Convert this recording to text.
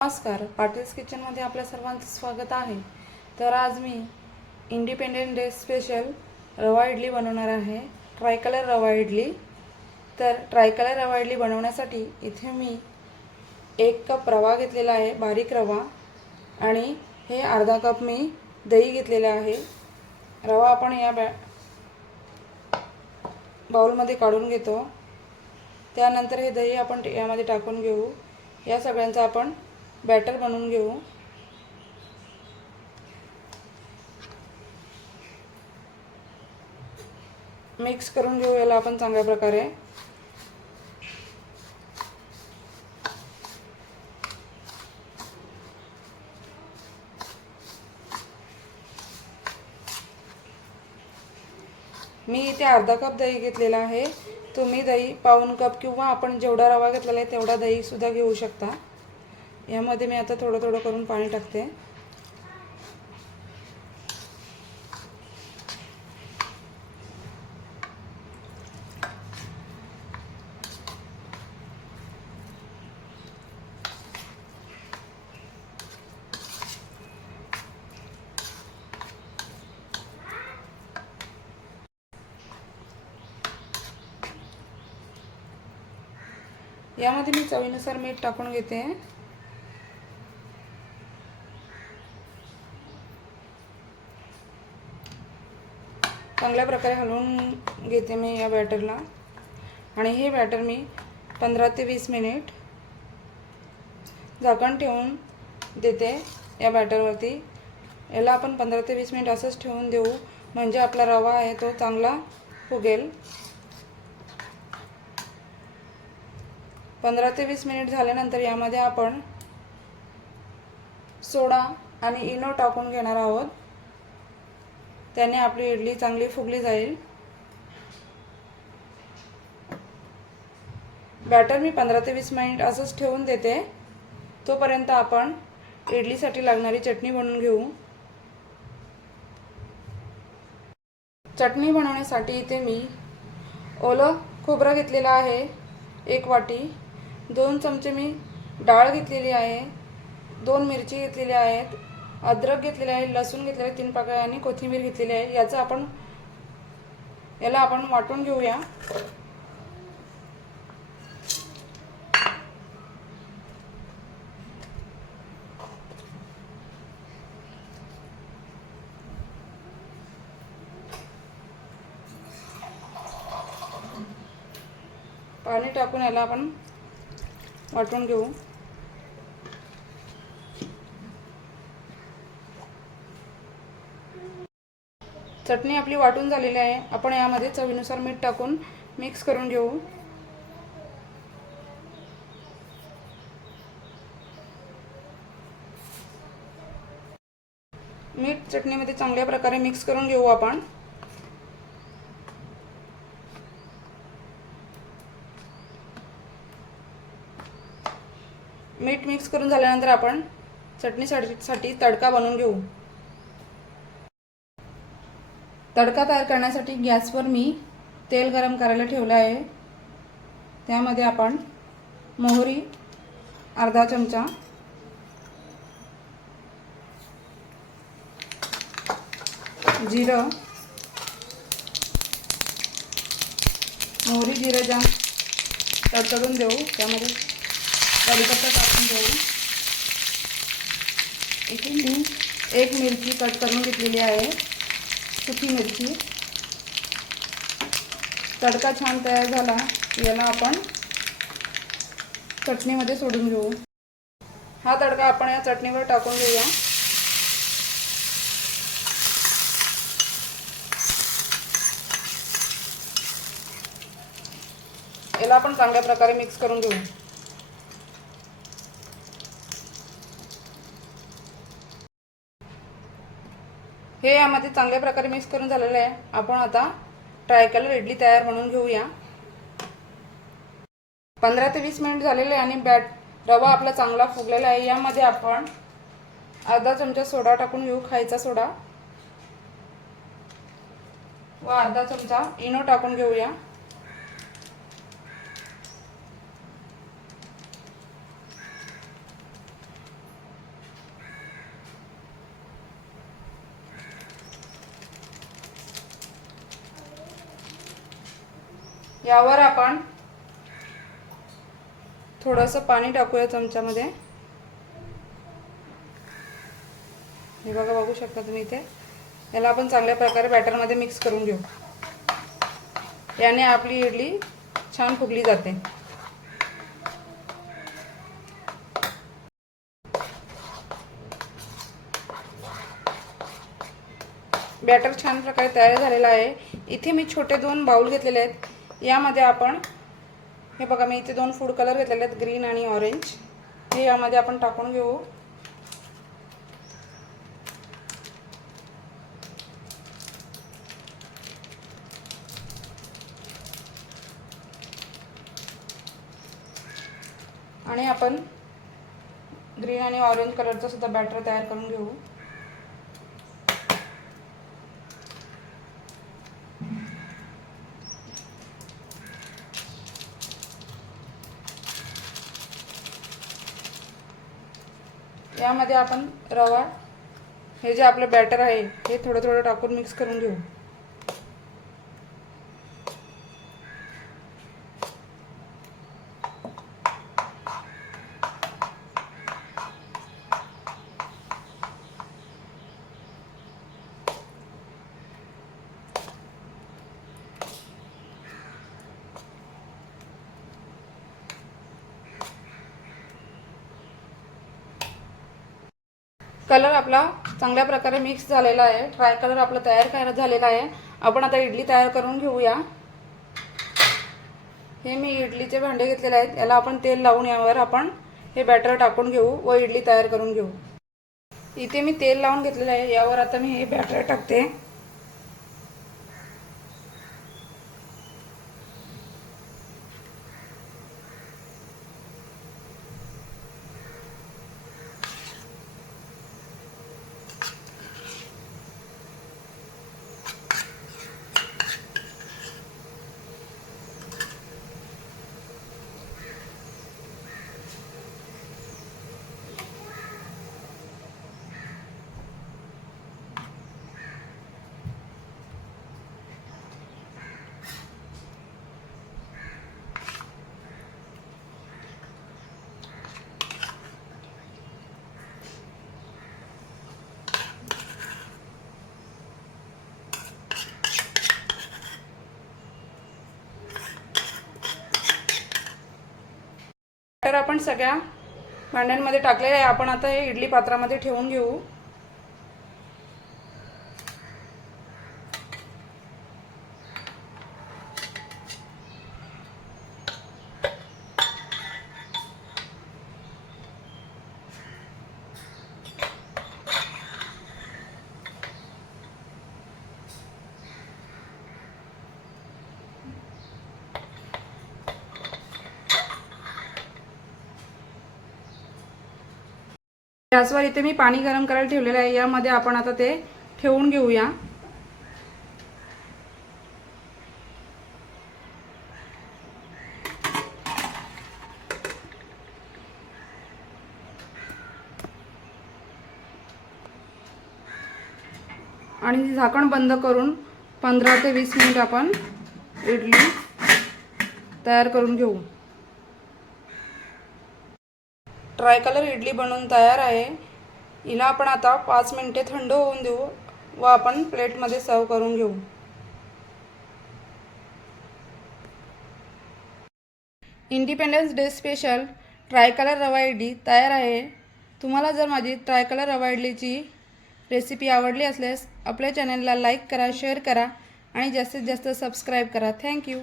नमस्कार, पाटील्स किचनमध्ये आपल्या सर्वांचं स्वागत आहे। तर आज मी इंडिपेंडेंट डे स्पेशल रवा इडली बनवणार आहे, ट्रायकलर रवा इडली। तर ट्रायकलर रवा इडली बनवण्यासाठी इथे मी 1 कप रवा घेतलेला आहे, बारीक रवा, आणि हे अर्धा कप मी दही घेतलेले आहे। रवा आपण या बाउलमध्ये काढून घेतो। त्यानंतर हे दही आपण यामध्ये टाकून घेऊ। या सगळ्यांचा आपण बॅटर बनवून घेऊ। मिक्स करून घेऊ याला आपण चांगल्या प्रकारे। मी इथे अर्धा कप दही घेतलेला आहे। तुम्ही दही पाऊण कप किंवा आपण जेवढा रवा घेतलेला आहे तेवढा दही सुद्धा घेऊ शकता। यामध्ये मी आता थोडं थोडं करून पाणी टाकते। यामध्ये मी चवीनुसार मीठ टाकून घेते। चांगल्या प्रकारे हलवून घेते मी या बॅटरला, आणि हे बॅटर मी 15 ते 20 मिनिट झाकण ठेवून देते या बॅटरवरती। याला आपण 15 ते 20 मिनिट असंच ठेवून देऊ, म्हणजे आपला रवा आहे तो चांगला फुगेल। 15 ते 20 मिनिट झाल्यानंतर यामध्ये आपण सोडा आणि इनो टाकून घेणार आहोत। त्याने आपली इडली चांगली फुगली जाईल। बॅटर मी 15 ते 20 मिनिट असंच ठेवून देते। तोपर्यंत आपण इडलीसाठी लागणारी चटणी बनवून घेऊ। चटणी बनवण्यासाठी इथे मी ओलं खोबरं घेतलेलं आहे 1 वाटी, 2 चमचे मी डाळ घेतलेली आहे, 2 मिरची घेतलेली आहेत, अद्रक घेतलेले आहे, लसूण घेतलेले 3 पाकळ्या, आणि कोथिंबीर घेतलेली आहे। याला आपण वाटून घेऊया। पाणी टाकून याला आपण वाटून घेऊ। चटणी आपली वाटून झालेली आहे। आपण यामध्ये चवीनुसार मीठ टाकून मिक्स करून घेऊ। मीठ चटणीमध्ये चांगल्या प्रकारे मिक्स करून घेऊ आपण। मीठ मिक्स करून झाल्यानंतर आपण चटणीसाठी तडका बनवून घेऊ। तडका तयार करण्यासाठी गॅसवर मी तेल गरम करायला ठेवले आहे। त्यामध्ये आपण मोहरी अर्धा चमचा, जिरं, मोहरी जिरं जास्त तडतडून देऊ। त्यामध्ये कढीपत्ता टाकून देऊ। इथे मी 1 मिरची कट करून घेतलेली आहे, सुकी मिरची। तडका छान तयार झाला की याला आपण चटणीमध्ये सोडून घेऊ। हा तडका आपण या चटणीवर टाकून देऊया। याला आपण चांगल्या प्रकारे मिक्स करून घेऊ। हे यामध्ये चांगल्या प्रकारे मिक्स करून झालेले आहे। आपण आता ट्रायकलर इडली तयार बनवून घेऊया। 15 ते 20 मिनिट झालेले आहे आणि रवा आपला चांगला फुगलेला आहे। यामध्ये आपण अर्धा चमचा सोडा टाकून घेऊ, खायचा सोडा, व अर्धा चमचा इनो टाकून घेऊया। यावर आपण थोडंसं पाणी टाकूया चमच्यामध्ये. हे बघा, बघू शकता तुम्ही इथे. याला आपण चांगल्या प्रकारे बॅटरमध्ये मिक्स करून घेऊ. याने आपली इडली छान फुगली जाते. बॅटर छान प्रकारे तयार झालेला आहे. इथे मी छोटे 2 बाउल घेतलेले आहेत. यामध्ये आपण हे बघा, मी इथे 2 फूड कलर घेतलेले आहेत, ग्रीन आणि ऑरेंज. हे यामध्ये आपण टाकून घेऊ. आणि आपण ग्रीन आणि ऑरेंज कलरचा सुद्धा बॅटर तयार करून घेऊ. यामध्ये आपण रवा, हे जे आपलं बॅटर आहे हे थोडं थोडं टाकून मिक्स करून घेऊ. कलर आपला चांगल्या प्रकारे मिक्स झालेला आहे. ट्राय कलर आपला तयार झालेला आहे. आपण आता इडली तयार करून घेऊया. हे मी इडलीचे भांडे घेतलेले आहेत. याला आपण तेल लावून यावर आपण हे बॅटर टाकून घेऊ व इडली तयार करून घेऊ. इथे मी तेल लावून घेतलेलं आहे. यावर आता मी हे बॅटर टाकते. बॅटर आपण सगळ्या भांड्यांमध्ये टाकलेले आहे. आपण आता हे इडली पात्रामध्ये ठेवून घेऊ. गॅसवर इथे मी पाणी गरम करायला ठेवलेलं आहे. यामध्ये आपण आता ते ठेवून घेऊया. आणि झाकण बंद करून 15 ते 20 मिनिट आपण इडली तयार करून घेऊ. ट्राय कलर इडली बनवून तयार आहे. हिला आपण आता 5 मिनिटे थंड होऊन देऊ व आपण प्लेटमध्ये सर्व करून घेऊ. Independence day special try colour रवा इडली तयार आहे. तुम्हाला जर माझी ट्राय कलर रवा इडलीची रेसिपी आवडली असल्यास आपल्या चॅनलला लाईक करा, शेअर करा आणि जास्तीत जास्त सबस्क्राईब करा. थँक्यू.